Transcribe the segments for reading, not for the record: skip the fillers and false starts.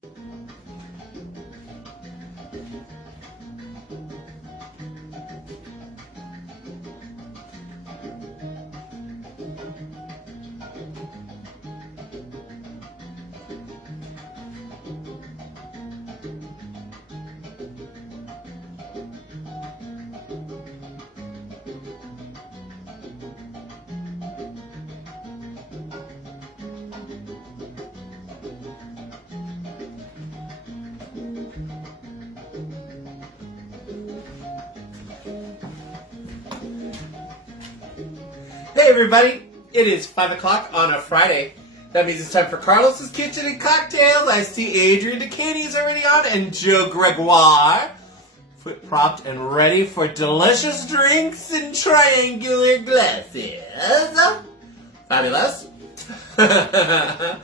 Hey everybody, it is 5 o'clock on a Friday. That means it's time for Carlos's Kitchen and Cocktails. I see Adrian DeCaney's already on and Joe Gregoire, foot propped and ready for delicious drinks in triangular glasses. Fabulous. I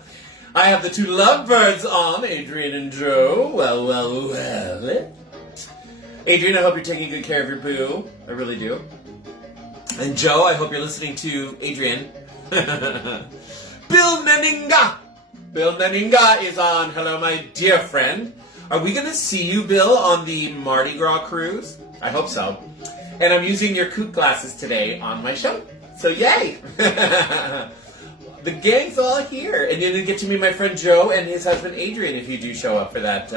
have the two lovebirds on, Adrian and Joe. Well. Adrian, I hope you're taking good care of your boo. I really do. And Joe, I hope you're listening to Adrian. Bill Meninga! Bill Meninga is on. Hello, my dear friend. Are we going to see you, Bill, on the Mardi Gras cruise? I hope so. And I'm using your coot glasses today on my show. So yay! The gang's all here. And you're going to get to meet my friend Joe and his husband Adrian if you do show up for that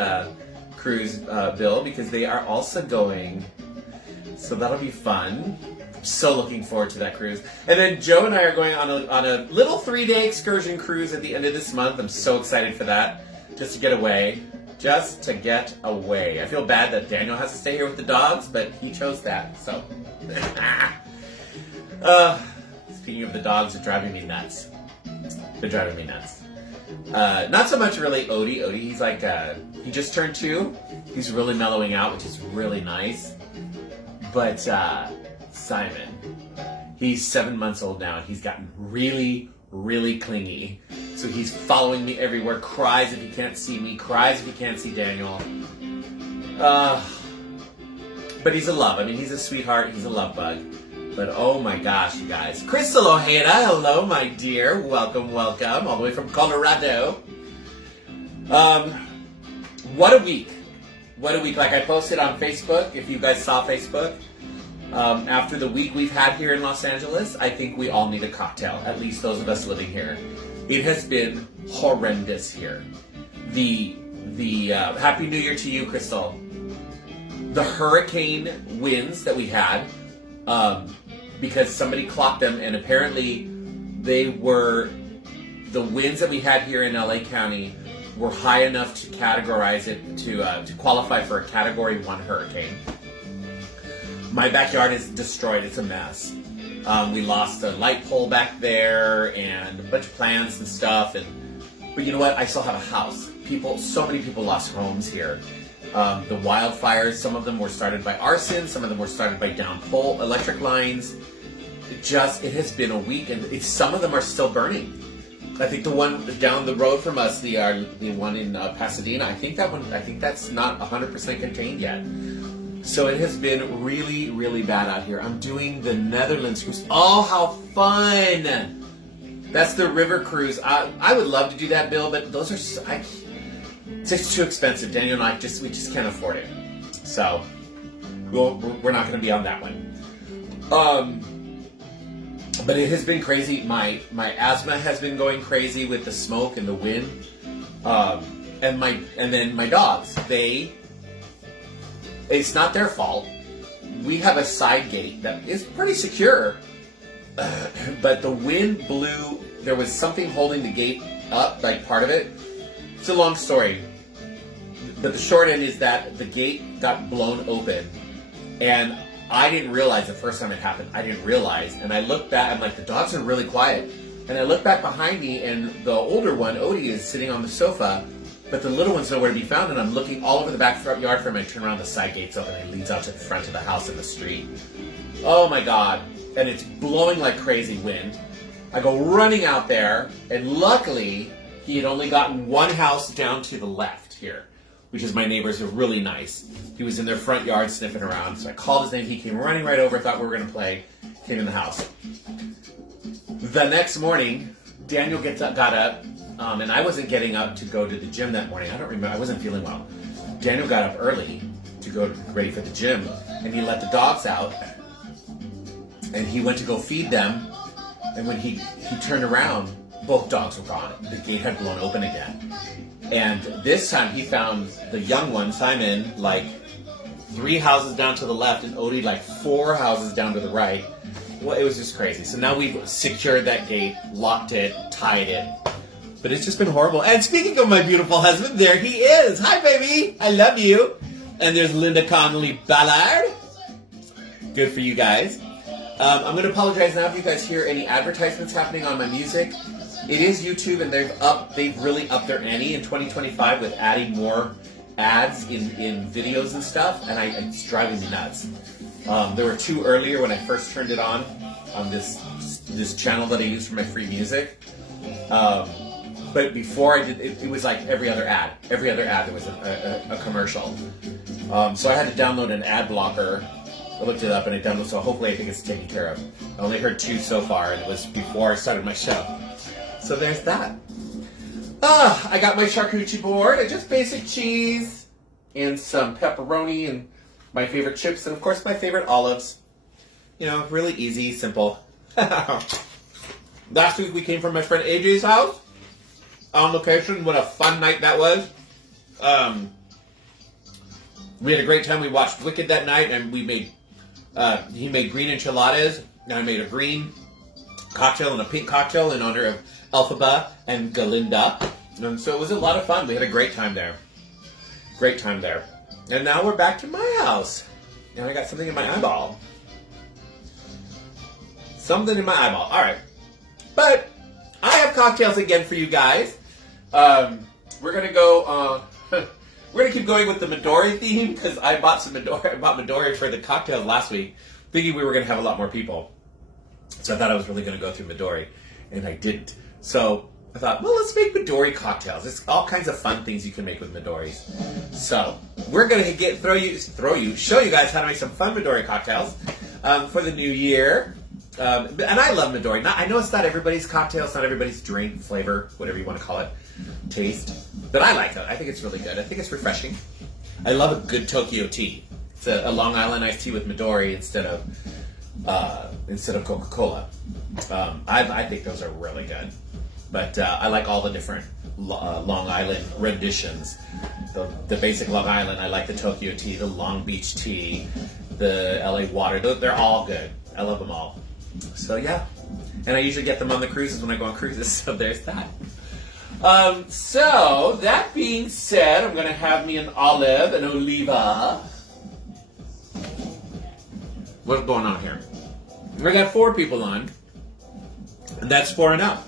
cruise, Bill, because they are also going. So that'll be fun. So looking forward to that cruise. And then Joe and I are going on a little 3-day excursion cruise at the end of this month. I'm so excited for that. Just to get away. I feel bad that Daniel has to stay here with the dogs, but he chose that. So, speaking of the dogs, they're driving me nuts. Not so much really Odie. Odie, he's like, he just turned 2. He's really mellowing out, which is really nice. But, Simon, he's 7 months old now, and he's gotten really, really clingy. So he's following me everywhere, cries if he can't see me, cries if he can't see Daniel. But he's a love. I mean, he's a sweetheart, he's a love bug. But oh my gosh, you guys. Crystal Ojeda, hello, my dear. Welcome, all the way from Colorado. What a week. Like I posted on Facebook, if you guys saw Facebook. After the week we've had here in Los Angeles, I think we all need a cocktail, at least those of us living here. It has been horrendous here. The Happy New Year to you, Crystal. The hurricane winds that we had, because somebody clocked them, and apparently the winds that we had here in LA County were high enough to categorize it to qualify for a Category 1 hurricane. My backyard is destroyed. It's a mess. We lost a light pole back there and a bunch of plants and stuff. But you know what? I still have a house. So many people lost homes here. The wildfires, some of them were started by arson. Some of them were started by down pole electric lines. It has been a week, and some of them are still burning. I think the one down the road from us, the one in Pasadena, I think that's not 100% contained yet. So it has been really, really bad out here. I'm doing the Netherlands cruise. Oh, how fun! That's the river cruise. I would love to do that, Bill, but those are it's too expensive. Daniel and I we just can't afford it. So we're not going to be on that one. But it has been crazy. My asthma has been going crazy with the smoke and the wind. And then my dogs. It's not their fault. We have a side gate that is pretty secure, but the wind blew. There was something holding the gate up, like part of it. It's a long story, but the short end is that the gate got blown open, and I didn't realize the first time it happened. I didn't realize, and I looked back. I'm like, the dogs are really quiet, and I look back behind me, and the older one, Odie, is sitting on the sofa. But the little one's nowhere to be found, and I'm looking all over the back front yard for him. I turn around, the side gate's open, and it leads out to the front of the house in the street. Oh my God. And it's blowing like crazy wind. I go running out there, and luckily, he had only gotten one house down to the left here, which is my neighbors. They're really nice. He was in their front yard sniffing around, so I called his name. He came running right over, thought we were going to play, came in the house. The next morning, Daniel got up, and I wasn't getting up to go to the gym that morning. I don't remember. I wasn't feeling well. Daniel got up early to go ready for the gym, and he let the dogs out, and he went to go feed them, and when he turned around, both dogs were gone. The gate had blown open again. And this time he found the young one, Simon, like 3 houses down to the left, and Odie like 4 houses down to the right. Well, it was just crazy. So now we've secured that gate, locked it, tied it. But it's just been horrible. And speaking of my beautiful husband, there he is. Hi, baby. I love you. And there's Linda Connolly Ballard. Good for you guys. I'm going to apologize now if you guys hear any advertisements happening on my music. It is YouTube, and they've really upped their ante in 2025 with adding more ads in videos and stuff, and it's driving me nuts. There were 2 earlier when I first turned it on this channel that I use for my free music. But before I did, it was like every other ad. Every other ad there was a commercial. So I had to download an ad blocker. I looked it up and I downloaded, so hopefully I think it's taken care of. I only heard 2 so far, and it was before I started my show. So there's that. I got my charcuterie board, and just basic cheese, and some pepperoni, and my favorite chips, and of course my favorite olives. You know, really easy, simple. Last week we came from my friend AJ's house on location. What a fun night that was. We had a great time. We watched Wicked that night, and we made he made green enchiladas, and I made a green cocktail and a pink cocktail in honor of Elphaba and Galinda. And so it was a lot of fun. We had a great time there. Great time there. And now we're back to my house. And I got something in my eyeball. Something in my eyeball. All right. But I have cocktails again for you guys. We're going to go... we're going to keep going with the Midori theme because I bought Midori for the cocktails last week, thinking we were going to have a lot more people. So I thought I was really going to go through Midori, and I didn't. So I thought, well, let's make Midori cocktails. There's all kinds of fun things you can make with Midoris. So we're going to show you guys how to make some fun Midori cocktails for the new year. And I love Midori. I know it's not everybody's cocktail, it's not everybody's drink, flavor, whatever you want to call it, taste. But I like it. I think it's really good. I think it's refreshing. I love a good Tokyo tea. It's a Long Island iced tea with Midori instead of Coca-Cola. I think those are really good. But I like all the different Long Island renditions. The basic Long Island, I like the Tokyo tea, the Long Beach tea, the LA water. They're all good. I love them all. So yeah. And I usually get them on the cruises when I go on cruises, so there's that. So, that being said, I'm going to have me an olive, an oliva. What's going on here? We got 4 people on, and that's 4 enough.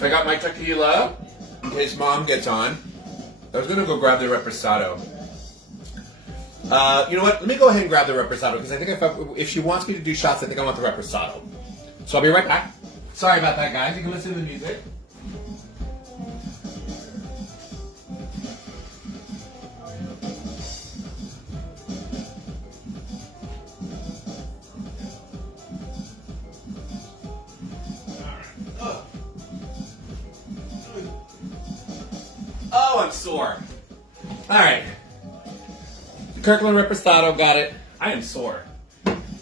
I got my tequila, in case Mom gets on. I was going to go grab the reposado. You know what? Let me go ahead and grab the reposado, because I think if she wants me to do shots, I think I want the reposado. So I'll be right back. Sorry about that, guys. You can listen to the music. Oh, I'm sore. All right. Kirkland Reposado, got it. I am sore.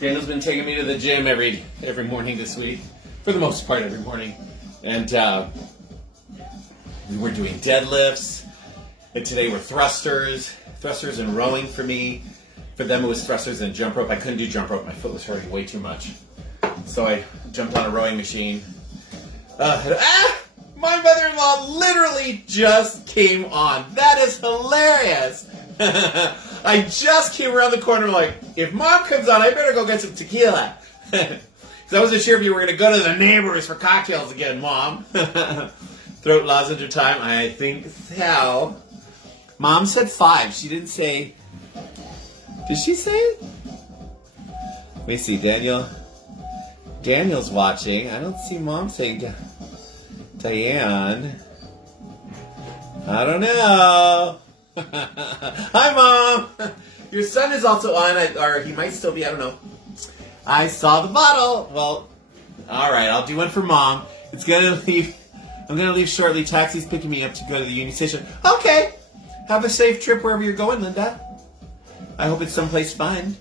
Daniel's been taking me to the gym every morning this week. For the most part, every morning. And we were doing deadlifts. And today were thrusters. Thrusters and rowing for me. For them, it was thrusters and jump rope. I couldn't do jump rope. My foot was hurting way too much. So I jumped on a rowing machine. My mother-in-law literally just came on. That is hilarious. I just came around the corner like, if Mom comes on, I better go get some tequila. I wasn't sure if you were going to go to the neighbors for cocktails again, Mom. Throat lozenge time? I think so. Mom said 5. She didn't say... Did she say it? Let me see, Daniel. Daniel's watching. I don't see Mom saying... Diane. I don't know. Hi, Mom. Your son is also on, or he might still be, I don't know. I saw the bottle. Well, All right, I'll do one for Mom. It's gonna leave. I'm gonna leave shortly. Taxi's picking me up to go to the Union Station. Okay. Have a safe trip wherever you're going, Linda. I hope it's someplace fun.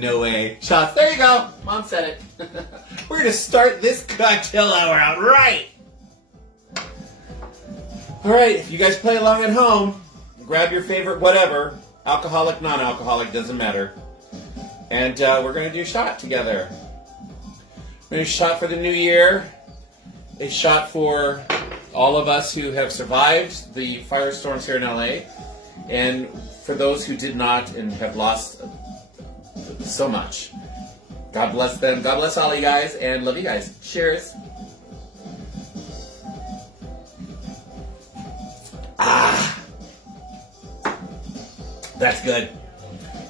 No way. Shots. There you go. Mom said it. We're gonna start this cocktail hour out right. All right. If you guys play along at home, grab your favorite whatever. Alcoholic, non-alcoholic, doesn't matter. And we're going to do a shot together. We're going to do a shot for the new year. A shot for all of us who have survived the firestorms here in LA. And for those who did not and have lost so much. God bless them. God bless all you guys. And love you guys. Cheers. That's good.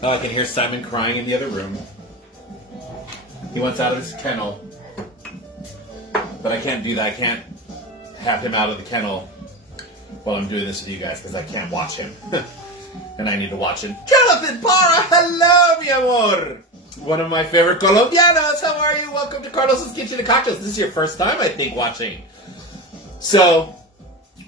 Oh, I can hear Simon crying in the other room. He wants out of his kennel. But I can't do that. I can't have him out of the kennel while I'm doing this with you guys because I can't watch him. And I need to watch him. Jonathan Parra, hello, mi amor. One of my favorite Colombianos. How are you? Welcome to Carlos's Kitchen and Cocktails. This is your first time, I think, watching. So,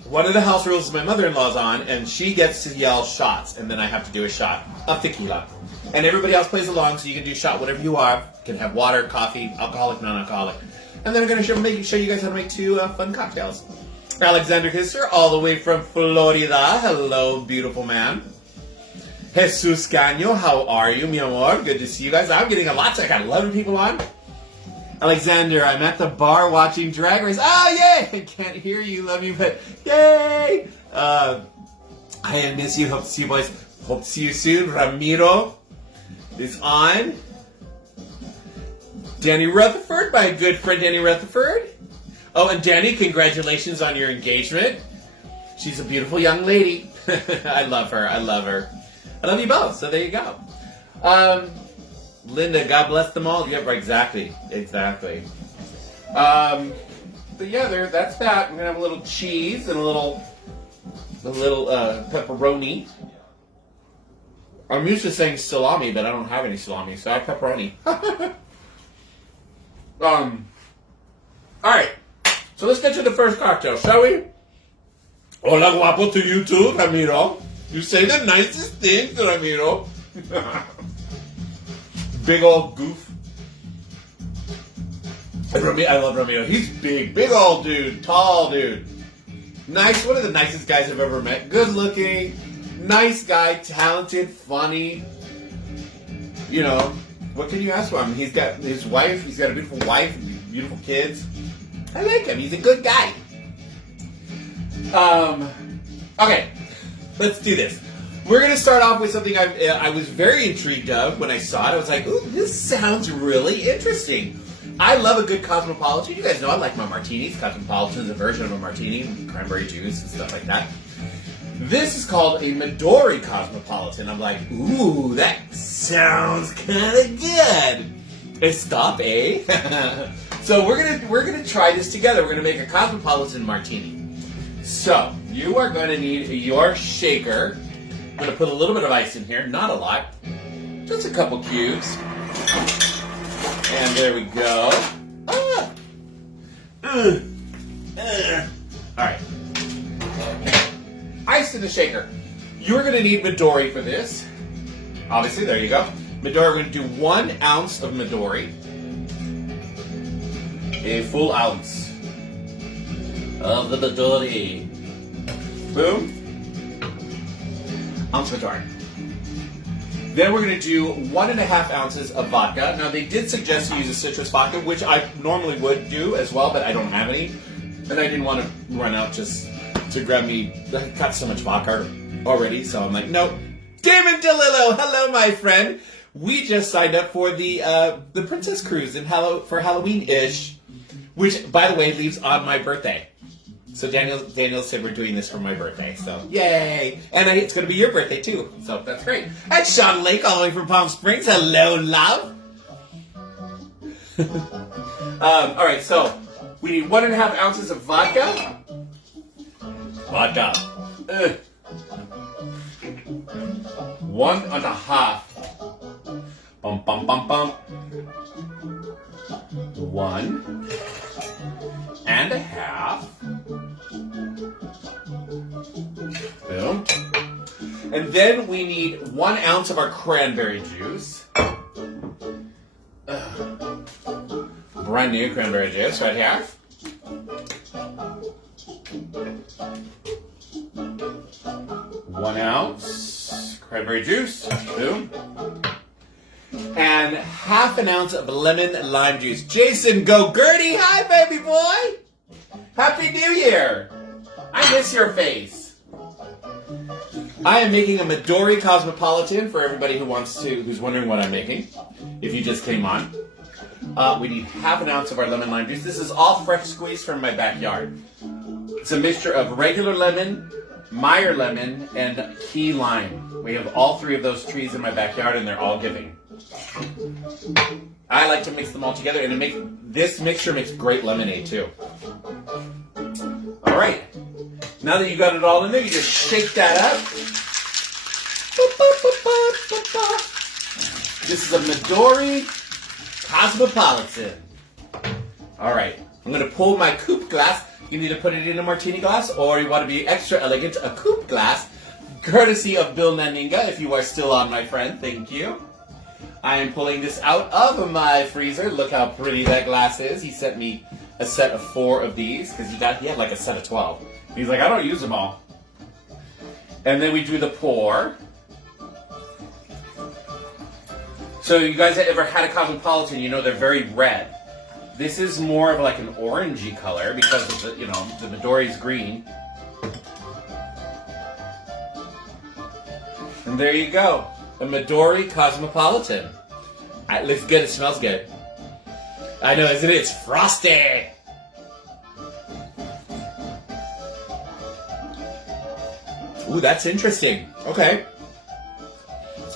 one of the house rules is my mother-in-law's on, and she gets to yell shots, and then I have to do a shot of tequila. And everybody else plays along, so you can do shot whatever you want. You can have water, coffee, alcoholic, non-alcoholic. And then I'm going to show you guys how to make two fun cocktails. Alexander Hisser, all the way from Florida. Hello, beautiful man. Jesus Caño, how are you, mi amor? Good to see you guys. I'm getting a lot, so I got 11 people on. Alexander, I'm at the bar watching Drag Race. Oh, yay! I can't hear you, love you, but yay! I miss you. Hope to see you boys. Hope to see you soon. Ramiro is on. Danny Rutherford, my good friend Danny Rutherford. Oh, and Danny, congratulations on your engagement. She's a beautiful young lady. I love her. I love her. I love you both, so there you go. Linda, God bless them all. Yep, right, exactly. Exactly. But yeah, that's that. We're going to have a little cheese and a little pepperoni. I'm used to saying salami, but I don't have any salami, so I have pepperoni. Alright. So let's get to the first cocktail, shall we? Hola, guapo, to you too, Ramiro. You say the nicest things, Ramiro. Big old goof. And I love Ramiro. He's big. Big old dude. Tall dude. Nice. One of the nicest guys I've ever met. Good looking. Nice guy. Talented. Funny. You know, what can you ask for him? He's got his wife. He's got a beautiful wife. Beautiful kids. I like him. He's a good guy. Okay. Let's do this. We're going to start off with something I was very intrigued of when I saw it. I was like, ooh, this sounds really interesting. I love a good Cosmopolitan. You guys know I like my martinis. Cosmopolitan is a version of a martini, cranberry juice and stuff like that. This is called a Midori Cosmopolitan. I'm like, ooh, that sounds kind of good. Stop, eh? So we're gonna try this together. We're gonna make a Cosmopolitan martini. So you are going to need your shaker. I'm going to put a little bit of ice in here, not a lot, just a couple cubes. And there we go. All right. Ice in the shaker. You're going to need Midori for this. Obviously, there you go. Midori, we're going to do 1 ounce of Midori. A full ounce of the Midori. Boom. Ounce Midori. Then we're going to do 1.5 ounces of vodka. Now, they did suggest to use a citrus vodka, which I normally would do as well, but I don't have any. And I didn't want to run out just to grab me. I got so much vodka already, so I'm like, nope. Damon DeLillo, hello, my friend. We just signed up for the Princess Cruise for Halloween-ish, which, by the way, leaves on my birthday. So Daniel said we're doing this for my birthday, so yay! And it's going to be your birthday too, so that's great. And Sean Lake, all the way from Palm Springs. Hello, love. All right, so we need 1.5 ounces of vodka. Vodka. 1.5. Bum bum bum bum. 1.5. 1.5. Boom. And then we need 1 ounce of our cranberry juice. Brand new cranberry juice right here. 1 ounce cranberry juice. Boom. And 1/2 ounce of lemon lime juice. Jason, go Gertie! Hi, baby boy! Happy New Year! I miss your face. I am making a Midori Cosmopolitan for everybody who's wondering what I'm making. If you just came on. We need 1/2 ounce of our lemon lime juice. This is all fresh squeezed from my backyard. It's a mixture of regular lemon, Meyer lemon, and key lime. We have all 3 of those trees in my backyard and they're all giving. I like to mix them all together and this mixture makes great lemonade too. Alright. Now that you got it all in there, you just shake that up. This is a Midori Cosmopolitan. Alright, I'm going to pull my coupe glass. You need to put it in a martini glass, or you want to be extra elegant, a coupe glass, courtesy of Bill Naninga, if you are still on, my friend. Thank you. I am pulling this out of my freezer. Look how pretty that glass is. He sent me a set of 4 of these, because he had like a set of 12. He's like, I don't use them all. And then we do the pour. So you guys have ever had a Cosmopolitan, you know they're very red. This is more of like an orangey color because of the, the Midori's green. And there you go. A Midori Cosmopolitan. It looks good, it smells good. I know, isn't it? It's frosty! Ooh, that's interesting. Okay.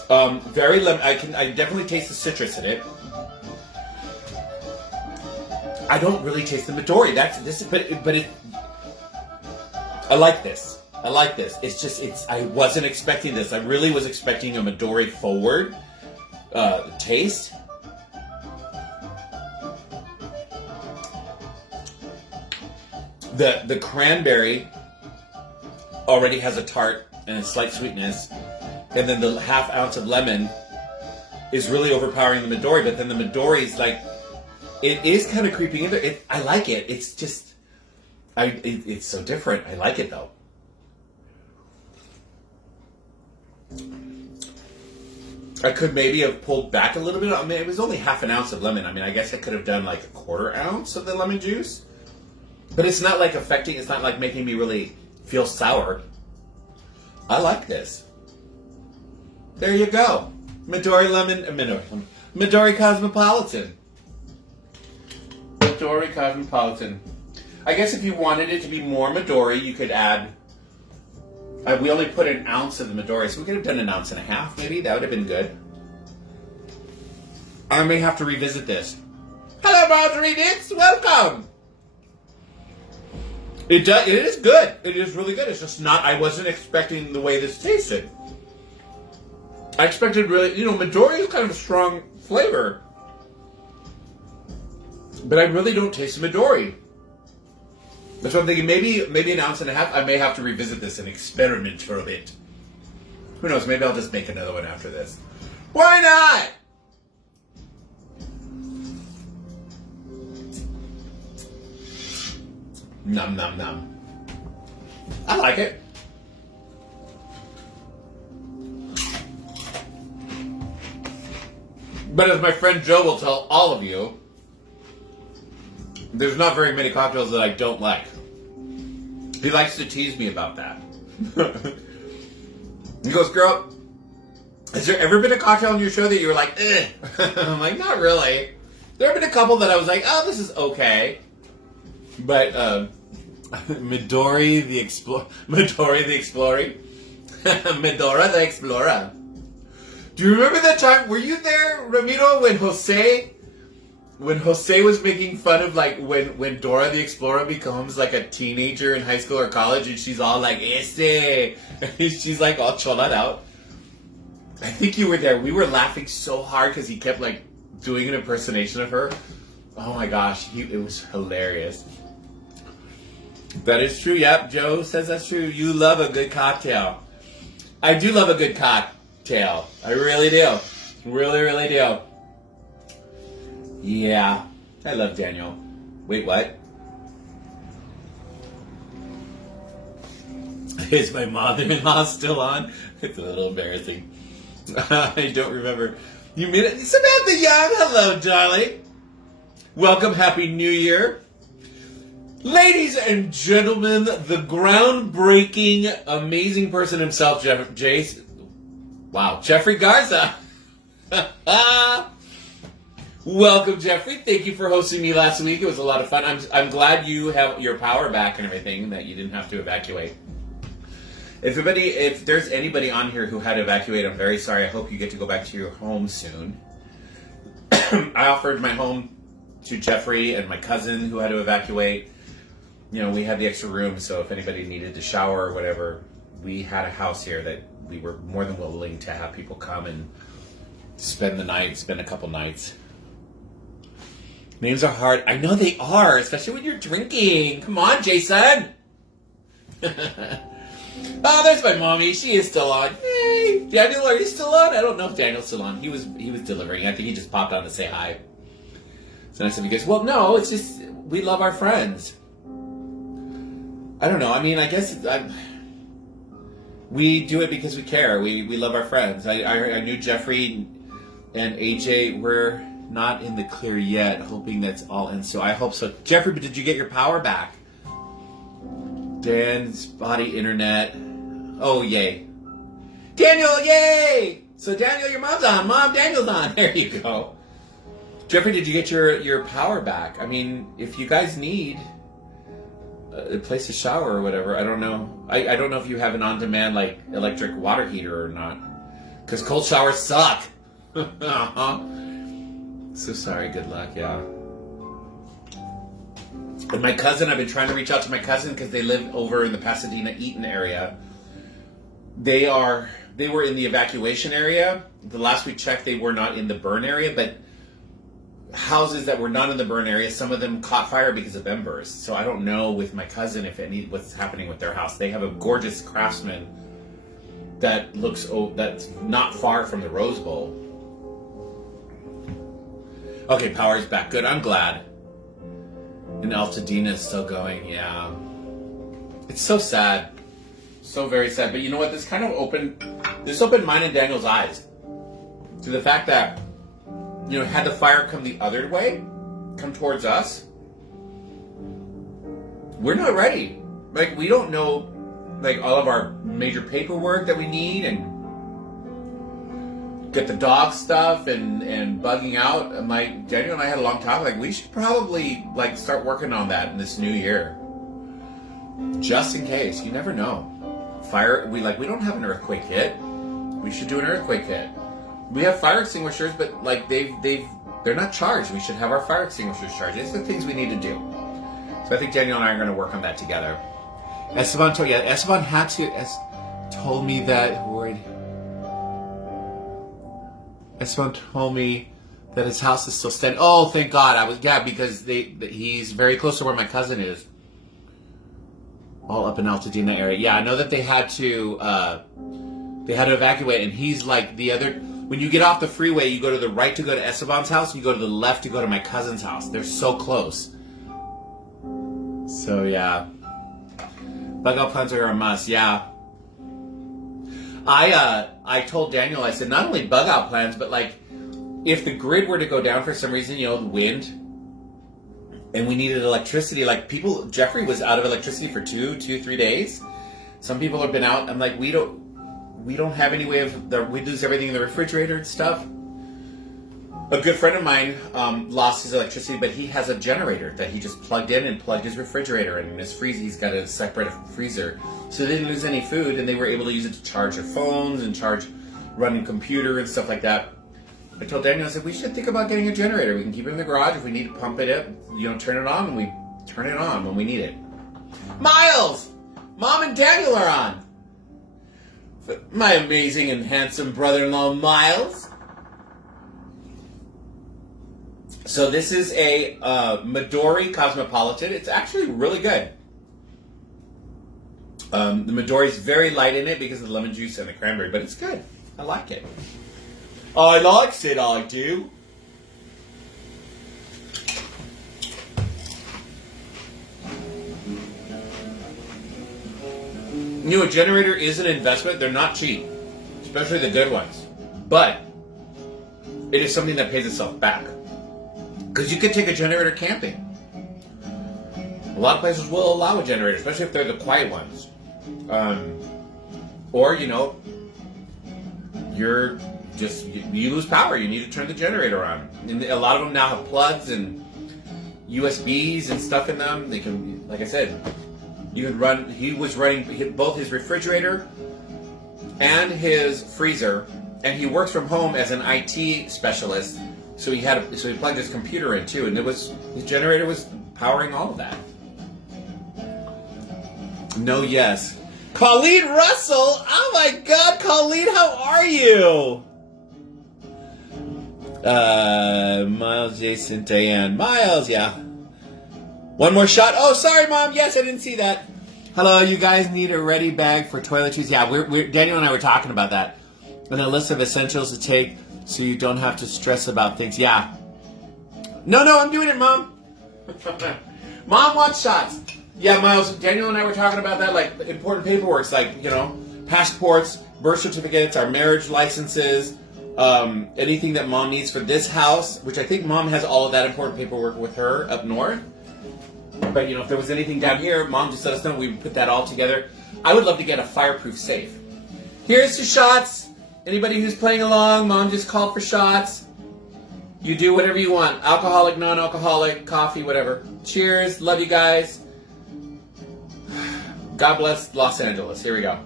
Very lemon. I definitely taste the citrus in it. I don't really taste the Midori. I like this. I like this. I wasn't expecting this. I really was expecting a Midori forward taste. The cranberry already has a tart and a slight sweetness, and then the 1/2 ounce of lemon is really overpowering the Midori. But then the Midori is like, it is kind of creeping in there. I like it. It's just, it's so different. I like it though. I could maybe have pulled back a little bit. I mean, it was only 1/2 ounce of lemon. I mean, I guess I could have done like 1/4 ounce of the lemon juice. But it's not like it's not like making me really feel sour. I like this. There you go. Midori Cosmopolitan. Midori Cosmopolitan. I guess if you wanted it to be more Midori, you could add... we only put 1 ounce of the Midori, so we could have done 1.5 ounces maybe. That would have been good. I may have to revisit this. Hello, Marjorie Dix. Welcome. It is good. It is really good. It's just not... I wasn't expecting the way this tasted. I expected really... Midori is kind of a strong flavor. But I really don't taste the Midori. That's what I'm thinking. Maybe 1.5 ounces. I may have to revisit this and experiment for a bit. Who knows? Maybe I'll just make another one after this. Why not? Nom nom nom. I like it. But as my friend Joe will tell all of you, there's not very many cocktails that I don't like. He likes to tease me about that. He goes, girl, has there ever been a cocktail on your show that you were like, eh? I'm like, not really. There have been a couple that I was like, oh, this is okay. But Midori the Explorer. Midora the Explorer. Do you remember that time? Were you there, Ramiro, when Jose was making fun of like when Dora the Explorer becomes like a teenager in high school or college and she's all like ese, and she's like all cholad out? I think you were there. We were laughing so hard because he kept like doing an impersonation of her. Oh my gosh, it was hilarious. That is true. Yep, Joe says that's true. You love a good cocktail. I do love a good cocktail. I really do. Really, really do. Yeah, I love Daniel. Wait, what? Is my mother-in-law still on? It's a little embarrassing. I don't remember. You mean it? Samantha Young, hello, darling. Welcome, Happy New Year. Ladies and gentlemen, the groundbreaking, amazing person himself, Jeffrey Garza. Welcome, Jeffrey. Thank you for hosting me last week. It was a lot of fun. I'm glad you have your power back and everything, that you didn't have to evacuate. If there's anybody on here who had to evacuate, I'm very sorry. I hope you get to go back to your home soon. I offered my home to Jeffrey and my cousin who had to evacuate. You know, we had the extra room, so if anybody needed to shower or whatever, we had a house here that we were more than willing to have people come and spend a couple nights. Names are hard. I know they are, especially when you're drinking. Come on, Jason. Oh, there's my mommy. She is still on. Hey, Daniel, are you still on? I don't know if Daniel's still on. He was delivering. I think he just popped on to say hi. So nice of you guys. Well, no, it's just we love our friends. I don't know. I mean, I guess we do it because we care. We love our friends. I knew Jeffrey and AJ were not in the clear yet, hoping that's all in. So I hope so. Jeffrey, but did you get your power back? Dan's spotty internet. Oh, yay. Daniel, yay! So, Daniel, your mom's on. Mom, Daniel's on. There you go. Jeffrey, did you get your power back? I mean, if you guys need a place to shower or whatever, I don't know. I don't know if you have an on-demand, like, electric water heater or not. Because cold showers suck. So sorry. Good luck, yeah. And my cousin, I've been trying to reach out to my cousin because they live over in the Pasadena, Eaton area. They were in the evacuation area. The last we checked, they were not in the burn area, but houses that were not in the burn area, some of them caught fire because of embers. So I don't know with my cousin what's happening with their house. They have a gorgeous Craftsman that's not far from the Rose Bowl. Okay, power's back. Good, I'm glad. And Altadena is still going, yeah. It's so sad. So very sad. But you know what? This opened mine and Daniel's eyes to the fact that, you know, had the fire come the other way, come towards us, we're not ready. Like, we don't know, like, all of our major paperwork that we need and get the dog stuff and bugging out. Daniel and I had a long talk. Like, we should probably start working on that in this new year, just in case. You never know. Fire. We don't have an earthquake kit. We should do an earthquake kit. We have fire extinguishers, but they're not charged. We should have our fire extinguishers charged. It's the things we need to do. So I think Daniel and I are going to work on that together. Esteban told me that word. Esteban told me that his house is still standing. Oh, thank God! Because he's very close to where my cousin is. All up in Altadena area. Yeah, I know that they had to evacuate, and he's like the other. When you get off the freeway, you go to the right to go to Esteban's house, and you go to the left to go to my cousin's house. They're so close. So yeah, bug out plants are a must. Yeah. I told Daniel, I said, not only bug out plans, but if the grid were to go down for some reason, you know, the wind, and we needed electricity, Jeffrey was out of electricity for 3 days. Some people have been out. I'm like, we don't have any way we lose everything in the refrigerator and stuff. A good friend of mine lost his electricity, but he has a generator that he just plugged in and plugged his refrigerator in his freezer. He's got a separate freezer. So they didn't lose any food, and they were able to use it to charge their phones and running computer and stuff like that. I told Daniel, I said, we should think about getting a generator. We can keep it in the garage. If we need to pump it up, turn it on, and we turn it on when we need it. Miles! Mom and Daniel are on. My amazing and handsome brother-in-law, Miles. So this is a Midori Cosmopolitan. It's actually really good. The Midori is very light in it because of the lemon juice and the cranberry, but it's good. I like it. I like it, I do. You know, a generator is an investment. They're not cheap, especially the good ones. But it is something that pays itself back. Because you could take a generator camping. A lot of places will allow a generator, especially if they're the quiet ones. Or, you know, you lose power. You need to turn the generator on. And a lot of them now have plugs and USBs and stuff in them. They can, like I said, you could run. He was running both his refrigerator and his freezer, and he works from home as an IT specialist. So he plugged his computer in too, and his generator was powering all of that. No, yes. Colleen Russell! Oh my God, Colleen, how are you? Miles, Jason, Diane. Miles, yeah. One more shot. Oh, sorry, Mom. Yes, I didn't see that. Hello, you guys need a ready bag for toiletries. Yeah, Daniel and I were talking about that. And a list of essentials to take so you don't have to stress about things. Yeah. No, I'm doing it, Mom. Mom wants shots. Yeah, Miles, Daniel and I were talking about that, like important paperwork, like, you know, passports, birth certificates, our marriage licenses, anything that Mom needs for this house, which I think Mom has all of that important paperwork with her up north. But, you know, if there was anything down here, Mom just let us know. We would put that all together. I would love to get a fireproof safe. Here's the shots. Anybody who's playing along, Mom just called for shots. You do whatever you want. Alcoholic, non-alcoholic, coffee, whatever. Cheers. Love you guys. God bless Los Angeles. Here we go.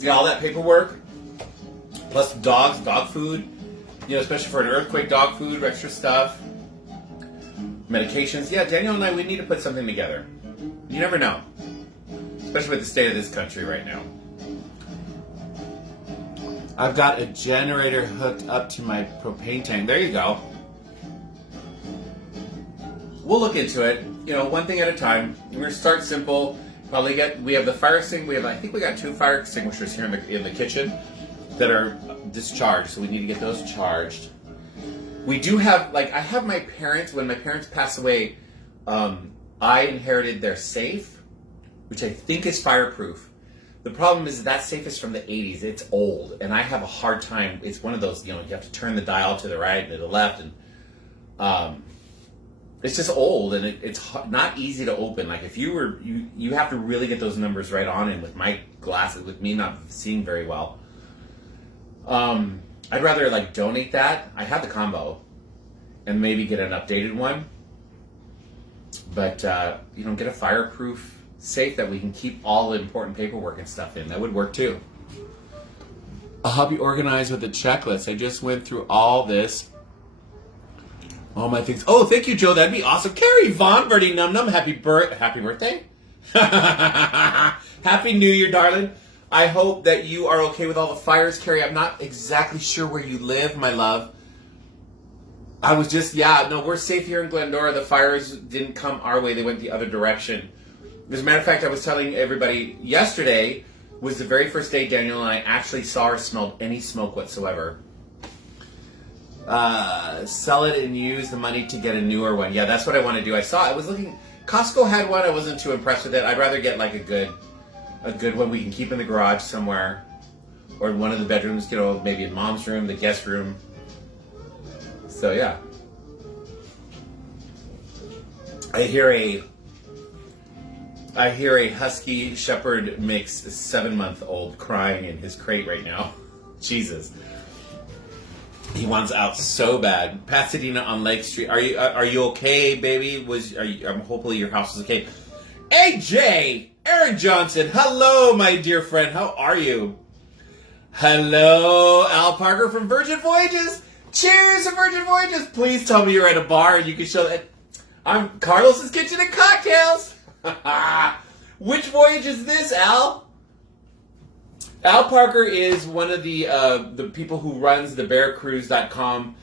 Yeah, all that paperwork. Plus dogs, dog food. You know, especially for an earthquake, dog food, extra stuff. Medications. Yeah, Daniel and I, we need to put something together. You never know. Especially with the state of this country right now. I've got a generator hooked up to my propane tank. There you go. We'll look into it. You know, one thing at a time. We're gonna start simple. We have the fire extinguisher. I think we got 2 fire extinguishers here in the kitchen that are discharged, so we need to get those charged. We do have, like, I have my parents. When my parents passed away, I inherited their safe, which I think is fireproof. The problem is that safe is from the 80s. It's old, and I have a hard time. It's one of those, you know, you have to turn the dial to the right and to the left, and it's just old, and it's not easy to open. Like, if you have to really get those numbers right on, and with my glasses, with me not seeing very well, I'd rather, like, donate that. I have the combo, and maybe get an updated one. But, you know, get a fireproof safe that we can keep all the important paperwork and stuff in. That would work too. I'll help you organize with the checklist. I just went through all this. All my things. Oh, thank you, Joe. That'd be awesome. Carrie Von, Birdie Num Num. Happy birthday. Happy New Year, darling. I hope that you are okay with all the fires, Carrie. I'm not exactly sure where you live, my love. I was just, we're safe here in Glendora. The fires didn't come our way. They went the other direction. As a matter of fact, I was telling everybody yesterday was the very first day Daniel and I actually saw or smelled any smoke whatsoever. Sell it and use the money to get a newer one. Yeah, that's what I want to do. I was looking, Costco had one. I wasn't too impressed with it. I'd rather get like a good one we can keep in the garage somewhere, or in one of the bedrooms, you know, maybe in Mom's room, the guest room. So yeah. I hear a husky shepherd mix 7-month-old crying in his crate right now. Jesus. He wants out so bad. Pasadena on Lake Street. Are you okay, baby? Hopefully your house is okay. AJ, Aaron Johnson. Hello, my dear friend. How are you? Hello, Al Parker from Virgin Voyages. Cheers to Virgin Voyages. Please tell me you're at a bar and you can show that. I'm Carlos's Kitchen and Cocktails. Which voyage is this, Al? Al Parker is one of the people who runs the bearcruise.com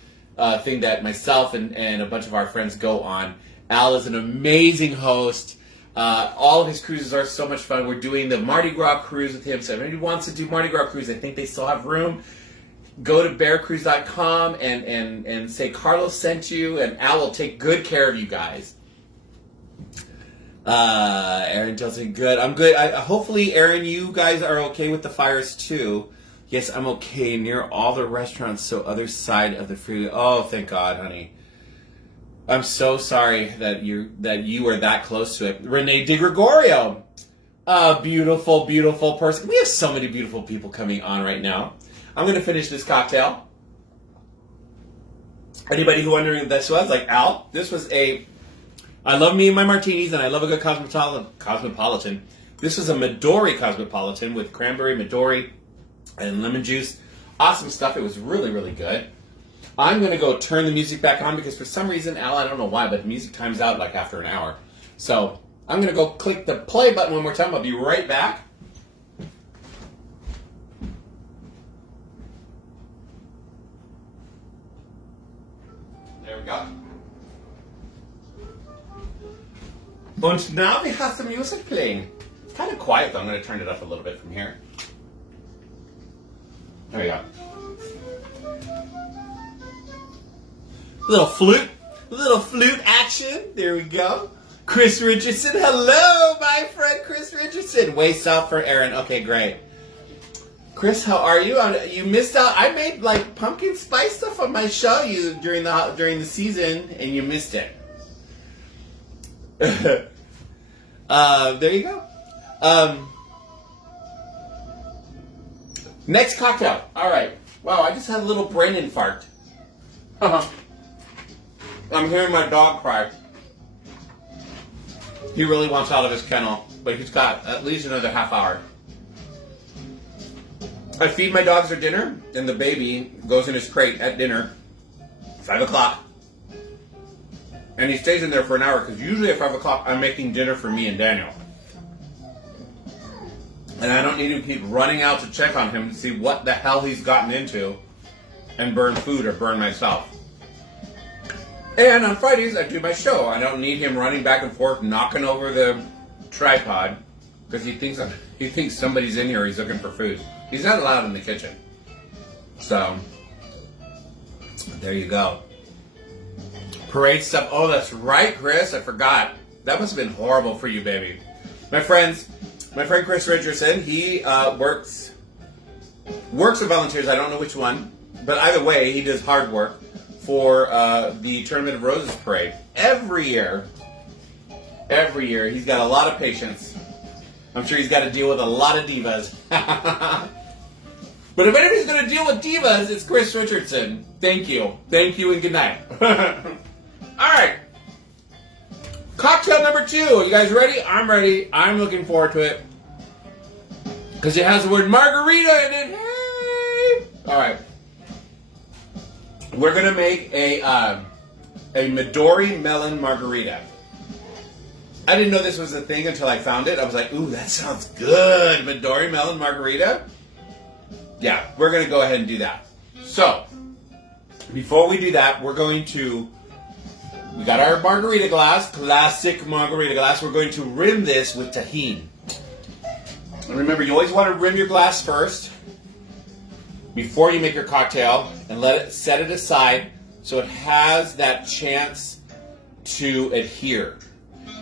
thing that myself and a bunch of our friends go on. Al is an amazing host. All of his cruises are so much fun. We're doing the Mardi Gras cruise with him. So if anybody wants to do Mardi Gras cruise, I think they still have room. Go to bearcruise.com and say Carlos sent you, and Al will take good care of you guys. Aaron tells me good. I'm good. Hopefully, Aaron, you guys are okay with the fires too. Yes, I'm okay. Near all the restaurants, so other side of the freeway. Oh, thank God, honey. I'm so sorry that you are that close to it. Renee DiGregorio, a beautiful, beautiful person. We have so many beautiful people coming on right now. I'm going to finish this cocktail. Anybody who wondering what this was, like Al, this was I love me and my martinis, and I love a good Cosmopolitan. This was a Midori Cosmopolitan with cranberry, Midori, and lemon juice. Awesome stuff. It was really, really good. I'm going to go turn the music back on because for some reason, Al, I don't know why, but music times out like after an hour. So I'm going to go click the play button one more time. I'll be right back. There we go. And now we have some music playing. It's kind of quiet though. I'm going to turn it up a little bit from here. There we go. Little flute action. There we go. Chris Richardson. Hello, my friend Chris Richardson. Way south for Aaron. Okay, great. Chris, how are you? You missed out. I made like pumpkin spice stuff on my show during the season, and you missed it. There you go. Next cocktail. All right. Wow, I just had a little brain infarct. I'm hearing my dog cry. He really wants out of his kennel, but he's got at least another half hour. I feed my dogs their dinner, and the baby goes in his crate at dinner, 5 o'clock. And he stays in there for an hour, because usually at 5 o'clock, I'm making dinner for me and Daniel. And I don't need to keep running out to check on him to see what the hell he's gotten into and burn food or burn myself. And on Fridays, I do my show. I don't need him running back and forth, knocking over the tripod, because he thinks somebody's in here, he's looking for food. He's not allowed in the kitchen. So, there you go. Parade stuff. Oh, that's right, Chris. I forgot. That must have been horrible for you, baby. My friend Chris Richardson, he works with volunteers. I don't know which one, but either way, he does hard work for the Tournament of Roses parade. Every year, he's got a lot of patience. I'm sure he's got to deal with a lot of divas. But if anybody's going to deal with divas, it's Chris Richardson. Thank you, and good night. All right. Cocktail number 2. You guys ready? I'm ready. I'm looking forward to it. Because it has the word Margarita in it. Hey! All right. We're going to make a Midori Melon Margarita. I didn't know this was a thing until I found it. I was like, ooh, that sounds good. Midori Melon Margarita. Yeah, we're going to go ahead and do that. So, before we do that, we got our margarita glass, classic margarita glass. We're going to rim this with tahini. And remember, you always want to rim your glass first before you make your cocktail and set it aside so it has that chance to adhere.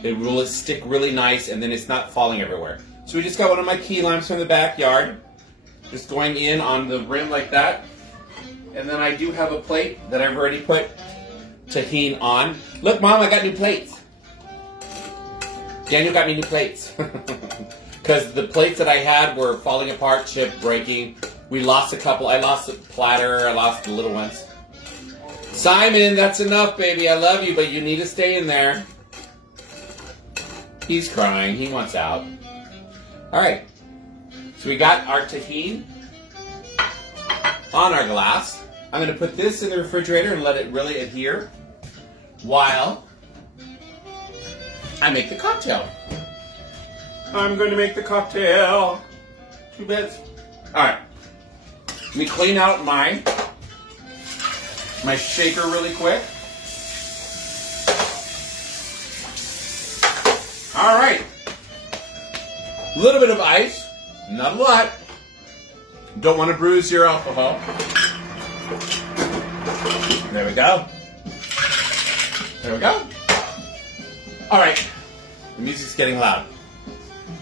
It will stick really nice and then it's not falling everywhere. So we just got one of my key limes from the backyard. Just going in on the rim like that. And then I do have a plate that I've already put tahini on. Look, Mom, I got new plates. Daniel got me new plates. Because the plates that I had were falling apart, chipped, breaking. We lost a couple. I lost the platter. I lost the little ones. Simon, that's enough, baby. I love you, but you need to stay in there. He's crying. He wants out. All right. So we got our tahini on our glass. I'm going to put this in the refrigerator and let it really adhere while I make the cocktail. I'm going to make the cocktail. 2 bits. All right. Let me clean out my shaker really quick. All right. A little bit of ice, not a lot. Don't want to bruise your alcohol. There we go. There we go. All right. The music's getting loud.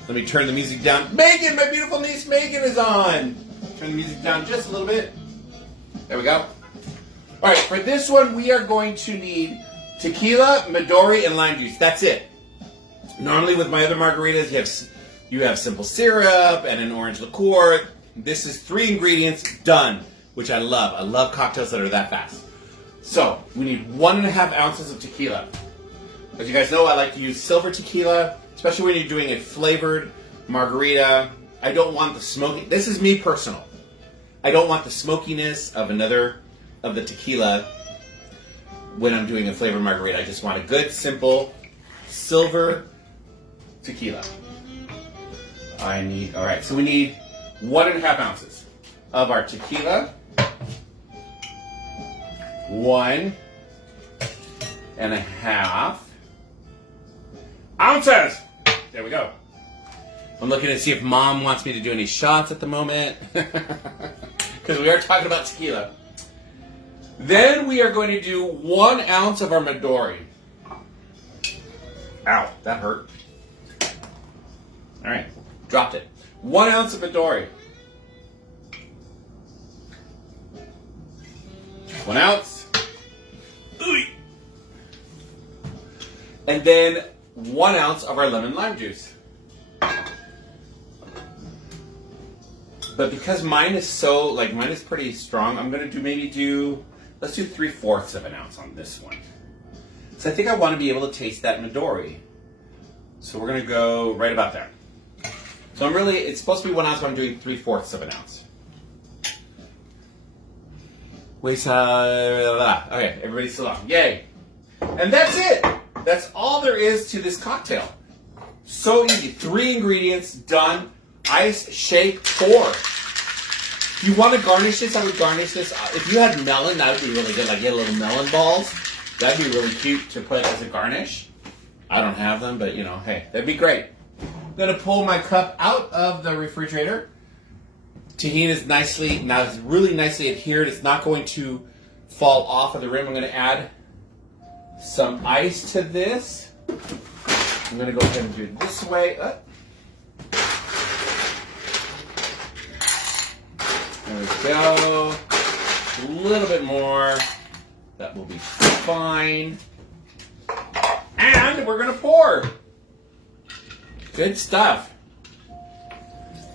Let me turn the music down. Megan, my beautiful niece Megan is on. Turn the music down just a little bit. There we go. All right, for this one, we are going to need tequila, Midori, and lime juice. That's it. Normally with my other margaritas, you have simple syrup and an orange liqueur. This is 3 ingredients done, which I love. I love cocktails that are that fast. So we need 1.5 ounces of tequila. As you guys know, I like to use silver tequila, especially when you're doing a flavored margarita. I don't want the smoky. This is me personal. I don't want the smokiness of the tequila when I'm doing a flavored margarita. I just want a good, simple, silver tequila. All right, so we need 1.5 ounces of our tequila. 1.5 ounces. There we go. I'm looking to see if Mom wants me to do any shots at the moment. Because we are talking about tequila. Then we are going to do 1 ounce of our Midori. Ow, that hurt. All right, dropped it. 1 ounce of Midori. 1 ounce. Ooh. And then 1 ounce of our lemon lime juice. But because mine is pretty strong, I'm going to let's do 3/4 of an ounce on this one. So I think I want to be able to taste that Midori. So we're going to go right about there. So it's supposed to be 1 ounce, but I'm doing 3/4 of an ounce. Okay, everybody still on. Yay. And that's it. That's all there is to this cocktail. So easy. 3 ingredients, done. Ice, shake, pour. If you want to garnish this, I would garnish this. If you had melon, that would be really good. Like, get little melon balls. That'd be really cute to put as a garnish. I don't have them, but, hey, that'd be great. I'm going to pull my cup out of the refrigerator. Tahini is really nicely adhered. It's not going to fall off of the rim. I'm going to add some ice to this. I'm going to go ahead and do it this way. There we go. A little bit more. That will be fine. And we're going to pour. Good stuff.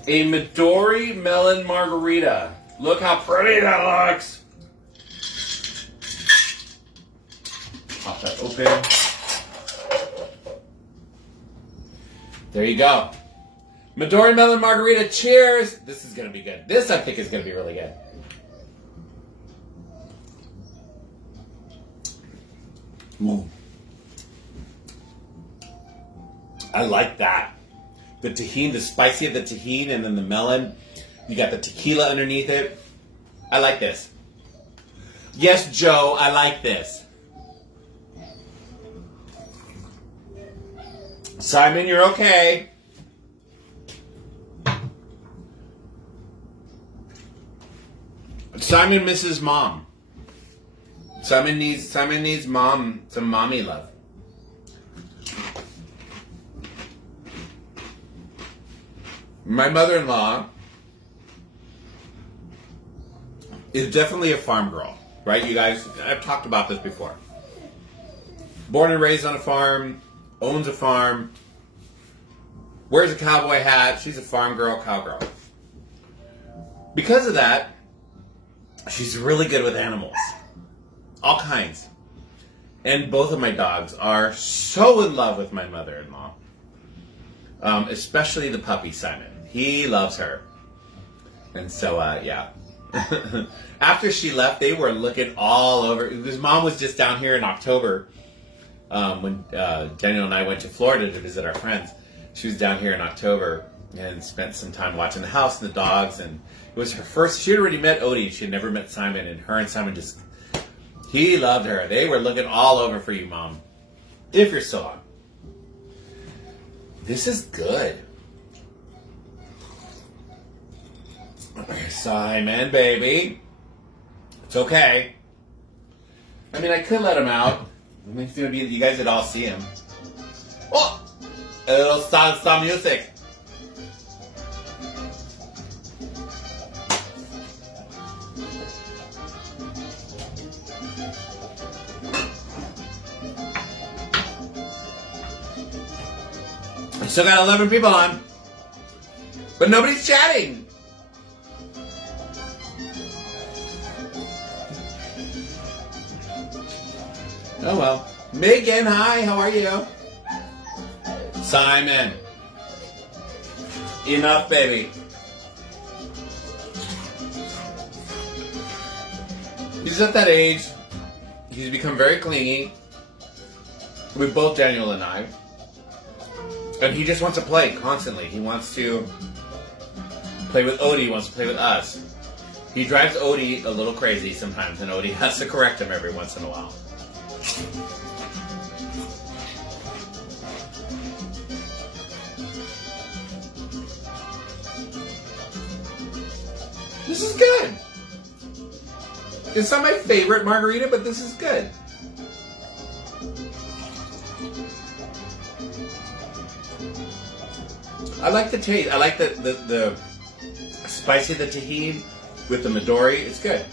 A Midori melon margarita. Look how pretty that looks. Pop that open. There you go. Midori melon margarita, cheers! This is going to be good. This, I think, is going to be really good. Ooh. I like that. The tahini, the spicy of the tahini, and then the melon. You got the tequila underneath it. I like this. Yes, Joe, I like this. Simon, you're okay. Simon misses mom. Simon needs some mommy love. My mother-in-law is definitely a farm girl, right? You guys, I've talked about this before. Born and raised on a farm, owns a farm, wears a cowboy hat. She's a farm girl, cowgirl. Because of that, she's really good with animals. All kinds. And both of my dogs are so in love with my mother-in-law. Especially the puppy, Simon. He loves her. And so, yeah. After she left, they were looking all over. His mom was just down here in October when Daniel and I went to Florida to visit our friends. She was down here in October. and spent some time watching the house and the dogs. And it was her first. She had already met Odie. She had never met Simon, and her and Simon just. He loved her. They were looking all over for you, Mom. If you're still on. This is good. Simon, baby. It's okay. I mean, I could let him out. I mean, it's gonna be. You guys would all see him. Oh, a little salsa music. I still got 11 people on, but nobody's chatting. Oh well. Megan, hi, how are you? Simon. Enough, baby. He's at that age. He's become very clingy. With both Daniel and I. And he just wants to play constantly. He wants to play with Odie. He wants to play with us. He drives Odie a little crazy sometimes, and Odie has to correct him every once in a while. This is good. It's not my favorite margarita, but this is good. I like the taste. I like the spicy of the tahini with the Midori. It's good.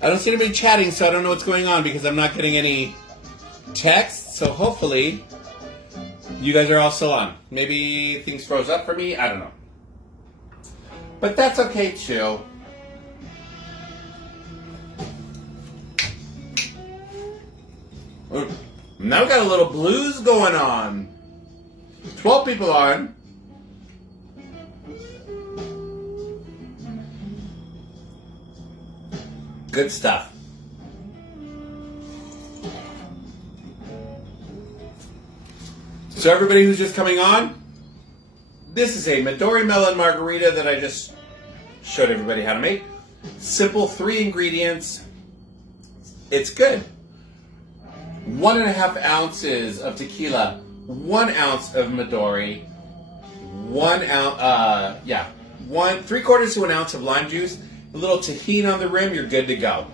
I don't see anybody chatting, so I don't know what's going on because I'm not getting any texts. So hopefully you guys are all still on. Maybe things froze up for me. I don't know. But that's okay too. Now we got a little blues going on. 12 people on. Good stuff. So everybody who's just coming on, this is a Midori Melon Margarita that I just showed everybody how to make. Simple 3 ingredients. It's good. 1.5 ounces of tequila, 1 ounce of Midori, 1 ounce, 3/4 to an ounce of lime juice, a little tahini on the rim, you're good to go.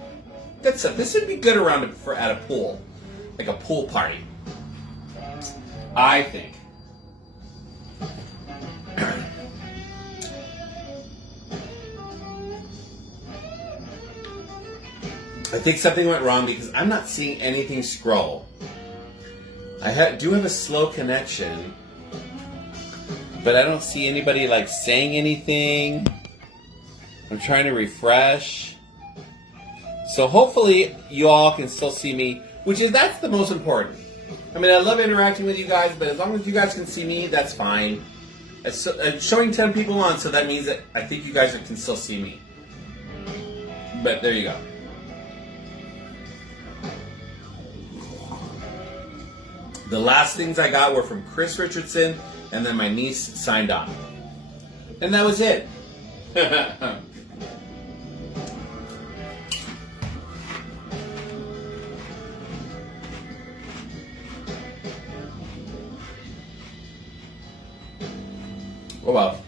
Good stuff. This would be good around at a pool, like a pool party. I think. I think something went wrong because I'm not seeing anything scroll. I do have a slow connection, but I don't see anybody like saying anything. I'm trying to refresh. So hopefully you all can still see me, that's the most important. I mean, I love interacting with you guys, but as long as you guys can see me, that's fine. I'm showing 10 people on, so that means that I think you guys can still see me. But there you go. The last things I got were from Chris Richardson, and then my niece signed on. And that was it. Oh well.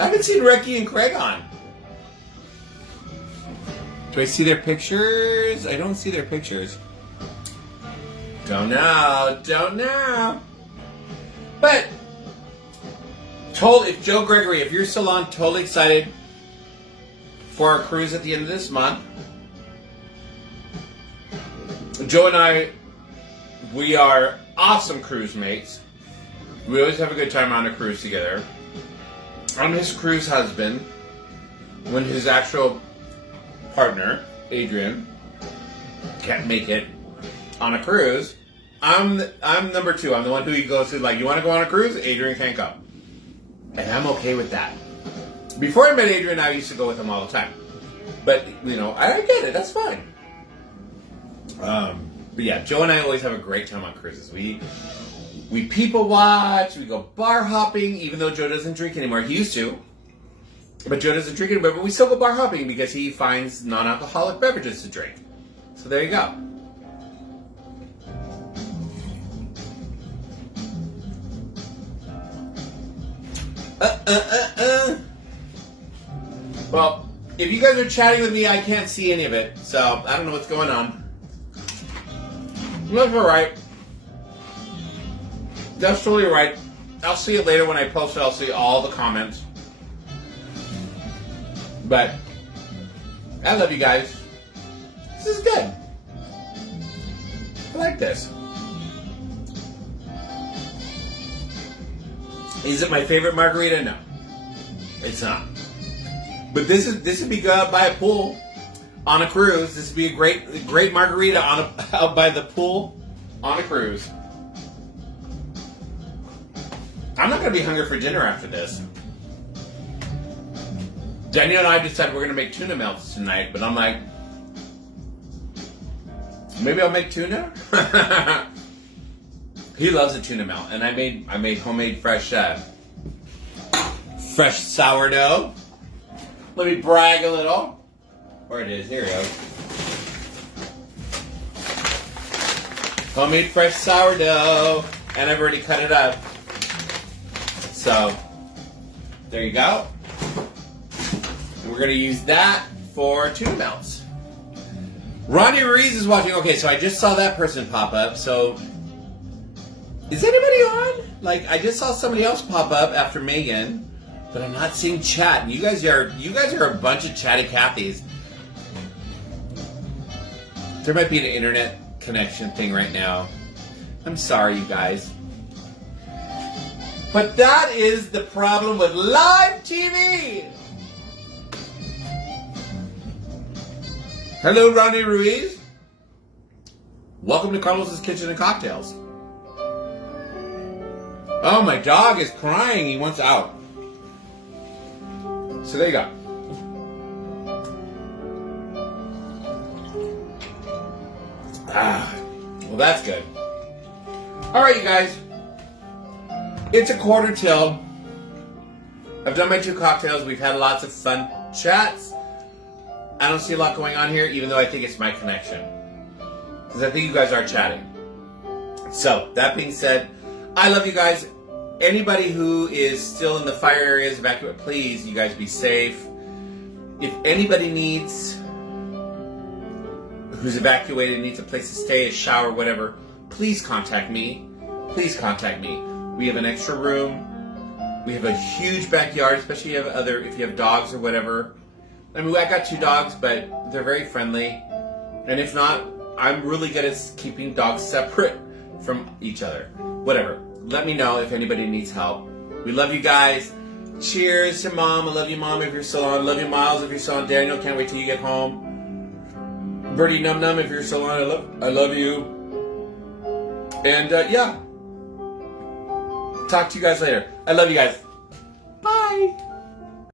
I haven't seen Reki and Craig on. Do I see their pictures? I don't see their pictures. Don't know. But, if Joe Gregory, if you're still on, totally excited for our cruise at the end of this month. Joe and I, we are awesome cruise mates. We always have a good time on a cruise together. I'm his cruise husband when his actual partner, Adrian, can't make it on a cruise. I'm number 2. I'm the one who he goes to, like, you want to go on a cruise? Adrian can't go. And I'm okay with that. Before I met Adrian, I used to go with him all the time. But, you know, I get it. That's fine. But yeah, Joe and I always have a great time on cruises. We people watch. We go bar hopping, even though Joe doesn't drink anymore. He used to. But Joe doesn't drink anymore. But we still go bar hopping because he finds non-alcoholic beverages to drink. So there you go. Well, if you guys are chatting with me, I can't see any of it, so I don't know what's going on. That's alright. That's totally alright. I'll see it later when I post it. I'll see all the comments. But I love you guys. This is good. I like this. Is it my favorite margarita? No, it's not. But this would be good by a pool on a cruise. This would be a great margarita out by the pool on a cruise. I'm not gonna be hungry for dinner after this. Daniel and I decided we're gonna make tuna melts tonight, but I'm like, maybe I'll make tuna. He loves a tuna melt, and I made homemade fresh sourdough. Let me brag a little. Where it is? Here we go. Homemade fresh sourdough, and I've already cut it up. So there you go. And we're gonna use that for tuna melts. Ronnie Ruiz is watching. Okay, so I just saw that person pop up. So is anybody on? Like, I just saw somebody else pop up after Megan, but I'm not seeing chat. You guys are a bunch of chatty Cathys. There might be an internet connection thing right now. I'm sorry, you guys. But that is the problem with live TV. Hello, Ronnie Ruiz. Welcome to Carlos's Kitchen and Cocktails. Oh, my dog is crying. He wants out. So there you go. Well, that's good. All right, you guys. It's a quarter till. I've done my 2 cocktails. We've had lots of fun chats. I don't see a lot going on here, even though I think it's my connection. Because I think you guys are chatting. So, that being said, I love you guys. Anybody who is still in the fire areas, evacuate, please, you guys be safe. If anybody who's evacuated, needs a place to stay, a shower, whatever, please contact me. Please contact me. We have an extra room. We have a huge backyard, especially if you have dogs or whatever. I mean, I got 2 dogs, but they're very friendly. And if not, I'm really good at keeping dogs separate from each other. Whatever. Let me know if anybody needs help. We love you guys. Cheers to Mom. I love you, Mom, if you're still on. Love you, Miles, if you're still on. Daniel, can't wait till you get home. Birdie Num Num, if you're still on. I love you. And, yeah. Talk to you guys later. I love you guys. Bye.